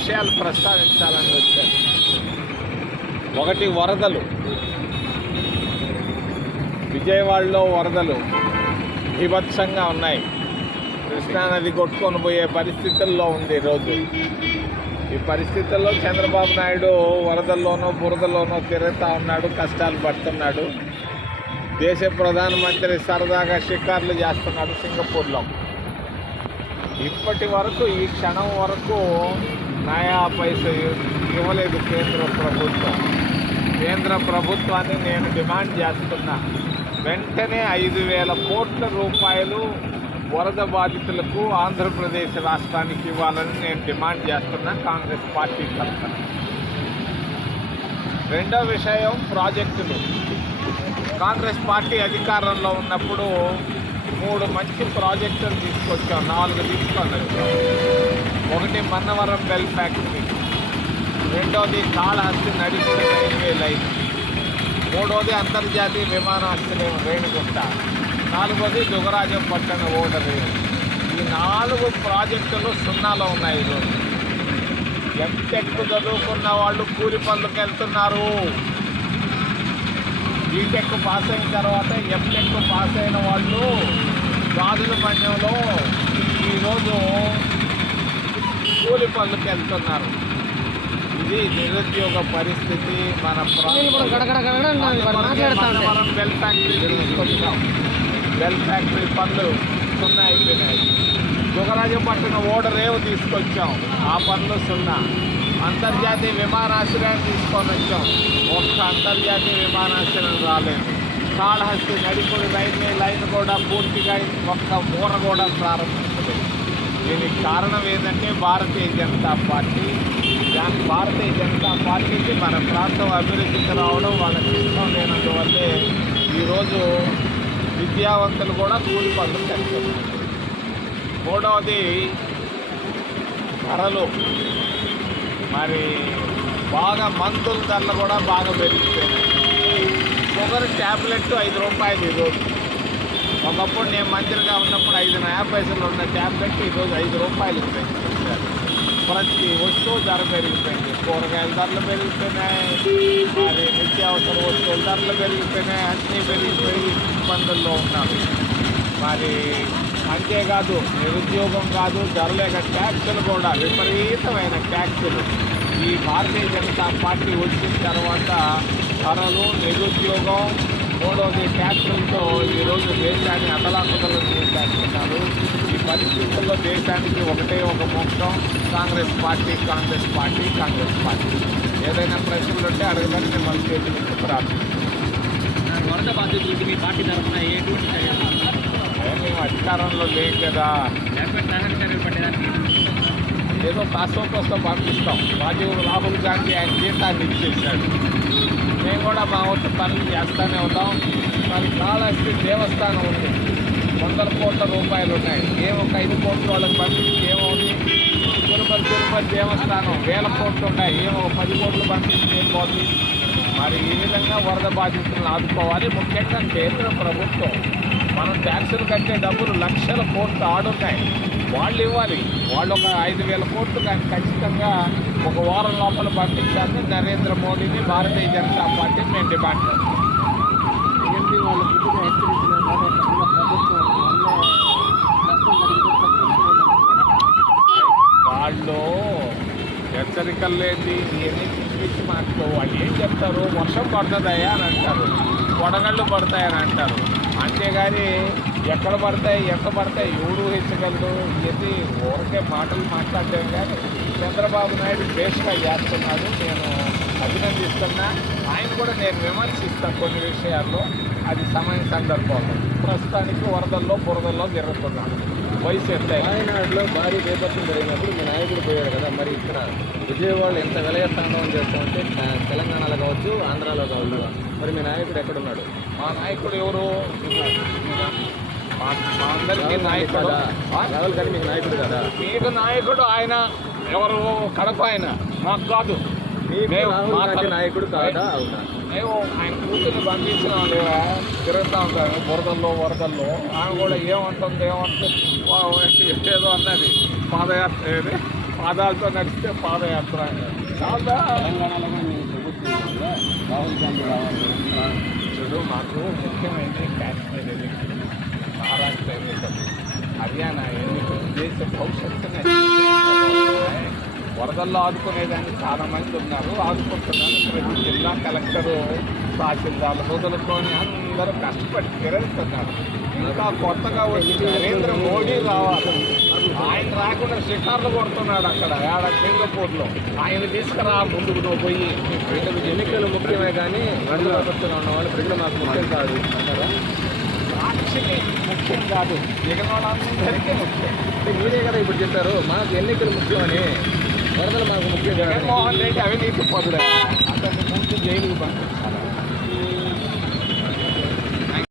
విషయాలు ప్రస్తావించాలని వచ్చారు. ఒకటి వరదలు. విజయవాడలో వరదలు విభత్సంగా ఉన్నాయి. కృష్ణానది కొట్టుకొని పోయే పరిస్థితుల్లో ఉంది ఈరోజు ఈ పరిస్థితుల్లో చంద్రబాబు నాయుడు వరదల్లోనో బురదలోనో తిరుగుతూ ఉన్నాడు కష్టాలు పడుతున్నాడు. దేశ ప్రధానమంత్రి సరదాగా షికార్లు చేస్తున్నాడు సింగపూర్లో. ఇప్పటి వరకు ఈ క్షణం వరకు నయా పైస ఇవ్వలేదు కేంద్ర ప్రభుత్వం. కేంద్ర ప్రభుత్వాన్ని నేను డిమాండ్ చేస్తున్నా. వెంటనే ఐదు వేల కోట్ల రూపాయలు వరద బాధితులకు ఆంధ్రప్రదేశ్ రాష్ట్రానికి ఇవ్వాలని నేను డిమాండ్ చేస్తున్నా కాంగ్రెస్ పార్టీ తరఫున. రెండో విషయం ప్రాజెక్టులు. కాంగ్రెస్ పార్టీ అధికారంలో ఉన్నప్పుడు మూడు మంచి ప్రాజెక్టులు తీసుకొచ్చాం. నాలుగు తీసుకొని ఒకటి మన్నవరం బెల్ ఫ్యాక్టరీ. రెండోది కాళహస్తి నడిచిన రైల్వే లైన్. మూడోది అంతర్జాతీయ విమానాశ్రయం రేణుగుంట నాలుగోది దుగరాజం పట్టణ ఓడరు ఈ నాలుగు ప్రాజెక్టులు సున్నాలో ఉన్నాయి ఈరోజు. ఎంటెక్ చదువుకున్న వాళ్ళు కూలి పనులకు వెళ్తున్నారు? బీటెక్ పాస్ అయిన తర్వాత ఎంటెక్ పాస్ అయిన వాళ్ళు గాజుల పందెంలో ఈరోజు కూలి పనులకు వెళ్తున్నారు. ఇది నిరుద్యోగ పరిస్థితి మన మనం బెల్ ఫ్యాక్టరీ తీసుకొచ్చాం. బెల్ ఫ్యాక్టరీ పనులు సున్నా అయిపోయినాయి. దుగరాజపట్నం ఓడరేవు తీసుకొచ్చాం. ఆ పనులు సున్నా. అంతర్జాతీయ విమానాశ్రయాన్ని తీసుకొని వచ్చాం ఒక్క అంతర్జాతీయ విమానాశ్రయం రాలేదు. కాళహస్తి నడిపుడి రైల్వే లైన్ కూడా పూర్తిగా ఒక్క ఊర కూడా ప్రారంభించలేదు. దీనికి కారణం ఏంటంటే భారతీయ జనతా పార్టీ. దాని భారతీయ జనతా పార్టీకి మన ప్రాంతం అభివృద్ధికి రావడం వాళ్ళకి ఇష్టం లేనందువల్లే ఈరోజు విద్యావంతులు కూడా కూలి పనులు చేస్తున్నారు మూడవది ధరలు. మరి బాగా మందుల ధరలు కూడా బాగా పెరిగిపోయినాయి. షుగర్ ట్యాబ్లెట్ ఐదు రూపాయలు ఈరోజు ఒకప్పుడు నేను మంత్రిగా ఉన్నప్పుడు ఐదు నయా పైసలు ఉన్న ట్యాబ్లెట్ ఈరోజు ఐదు రూపాయలు పెంచారు ప్రతి వస్తువు ధర పెరిగిపోయింది. కూరగాయల ధరలు పెరిగిపోయినాయి. మరి నిత్యావసర వస్తువుల ధరలు పెరిగిపోయినాయి. అన్నీ పెరిగిపోయి ఇబ్బందుల్లో ఉన్నారు మరి అంతేకాదు నిరుద్యోగం కాదు ధరలేక ట్యాక్సులు కూడా విపరీతమైన ట్యాక్సులు ఈ భారతీయ జనతా పార్టీ వచ్చిన తర్వాత ధరలు నిరుద్యోగం మూడవది ట్యాక్సులతో ఈరోజు దేశాన్ని అతలాకుతలం చేసేస్తున్నారు ఈ పరిస్థితుల్లో దేశానికి ఒకటే ఒక మొత్తం Congress party Congress party Congress party. ఏదైనా ప్రశ్నలు ఉంటే అడగడానికి మిమ్మల్ని చేతి నుంచి ప్రార్థన. వరద బాధితులకి మీ పార్టీ తరఫున ఎటువంటి మేము అధికారంలో లేదు కదా. ఏదో కాస్తో కోస్తో పంపిస్తాం. రాజీవ్ రాహుల్ గాంధీ ఆయన జీతాన్ని ఇచ్చేసాడు మేము కూడా మా వంతు పనులు చేస్తూనే ఉన్నాం. మరి కాళహస్తి దేవస్థానం ఉంది. వందల కోట్ల రూపాయలు ఉన్నాయి. ఏమో ఒక ఐదు కోట్ల వాళ్ళకి పంపిస్తే ఏమవుతుంది? తిరుపతి తిరుపతి దేవస్థానం వేల కోట్లు ఉన్నాయి. ఏమో పది కోట్లు పంపిస్తే ఏం పోతుంది? మరి ఈ విధంగా వరద బాధితులను ఆదుకోవాలి. ముఖ్యంగా కేంద్ర ప్రభుత్వం. మనం ట్యాక్సులు కట్టే డబ్బులు లక్షల కోట్లు ఆడున్నాయి. వాళ్ళు ఇవ్వాలి. వాళ్ళు ఒక ఐదు వేల కోట్లు కానీ ఖచ్చితంగా ఒక వారం లోపల పంపించాలని నరేంద్ర మోడీని భారతీయ జనతా పార్టీ మేము డిమాండ్ చేస్తాం. వాళ్ళు హెచ్చరికలు లేని ఇవన్నీ పిచ్చి మాటలు వాళ్ళు ఏం చెప్తారు? వర్షం పడుతుందయ్యా అని అంటారు. వడగళ్ళు పడతాయని అంటారు. అంతేగాని ఎక్కడ పడతాయి ఎంత పడతాయి ఎవరు హెచ్చగలడు ఇది ఊరికే మాటలు మాట్లాడలేము. కానీ చంద్రబాబు నాయుడు బేస్గా చేస్తున్నాడు నేను అభినందిస్తున్నా. ఆయన కూడా నేను విమర్శిస్తాను కొన్ని విషయాల్లో. అది సమయం సందర్భంలో ప్రస్తుతానికి వరదల్లో బురదల్లో తిరుగుతున్నాను వయసు ఎంత? వాయనాడులో భారీ బేపత్యం జరిగినప్పుడు మీ నాయకుడు పోయాడు కదా. మరి ఇక్కడ విజయవాడ ఎంత విలయ తాండవం చేస్తామంటే తెలంగాణలో కావచ్చు ఆంధ్రాలో కావచ్చు. మరి మీ నాయకుడు ఎక్కడున్నాడు? మా నాయకుడు ఎవరు? మా అందరికీ నాయకుడు. ఆ? రాహుల్ గాంధీ మీకు నాయకుడు కదా? మీకు నాయకుడు ఆయన. ఎవరు? కడప ఆయన. మాకు కాదు. మేము- నాయకుడు కాదా? మేము ఆయన కూతుర్ని పంపించినాం లేదా తిరుగుతూ ఉంటాను బురదల్లో వరదల్లో. ఆమె కూడా ఏమంటుంది ఏమంటుంది? ఏదో అన్నది. పాదయాత్ర ఏది? పాదాలతో నడిస్తే పాదయాత్ర చాలా? రాహుల్ గాంధీ రావాలి చూడు మాకు ముఖ్యమైనది కాశ్మీర్ ఎన్నికలు మహారాష్ట్ర ఎన్నికలు హర్యానా ఎన్నికలు దేశ భవిష్యత్తునే వరదల్లో ఆదుకునేదానికి చాలా మంది ఉన్నారు. ఆదుకుంటున్నారు ప్రతి జిల్లా కలెక్టరు తహసీల్దార్లు మొదలుకొని అందరూ కష్టపడి తిరుగుతున్నారు. ఇంకా కొత్తగా వచ్చి నరేంద్ర మోడీ రావాలి. ఆయన రాకుండా షికార్లు కొడుతున్నాడు అక్కడ ఆడ సింగపూర్లో. ఆయన తీసుకురా ముందుకు నువ్వు పోయి. ఎన్నికలు ముఖ్యమే కానీ ప్రభుత్వంలో ఉన్న వాళ్ళు ప్రజలు మాకు ముఖ్యం కాదు అంటారా? సాక్షికి ముఖ్యం కాదు. మిగిలిన వాళ్ళందరికీ ముఖ్యం. మీరే కదా ఇప్పుడు చెప్పారు మాకు ఎన్నికలు ముఖ్యమని. வரதல முக்கிய ஜெகன்மோகன் ரெட்டி அவன் நீட்டு போதுல அந்த மூஞ்சி ஜெயிலுக்கு பண்ண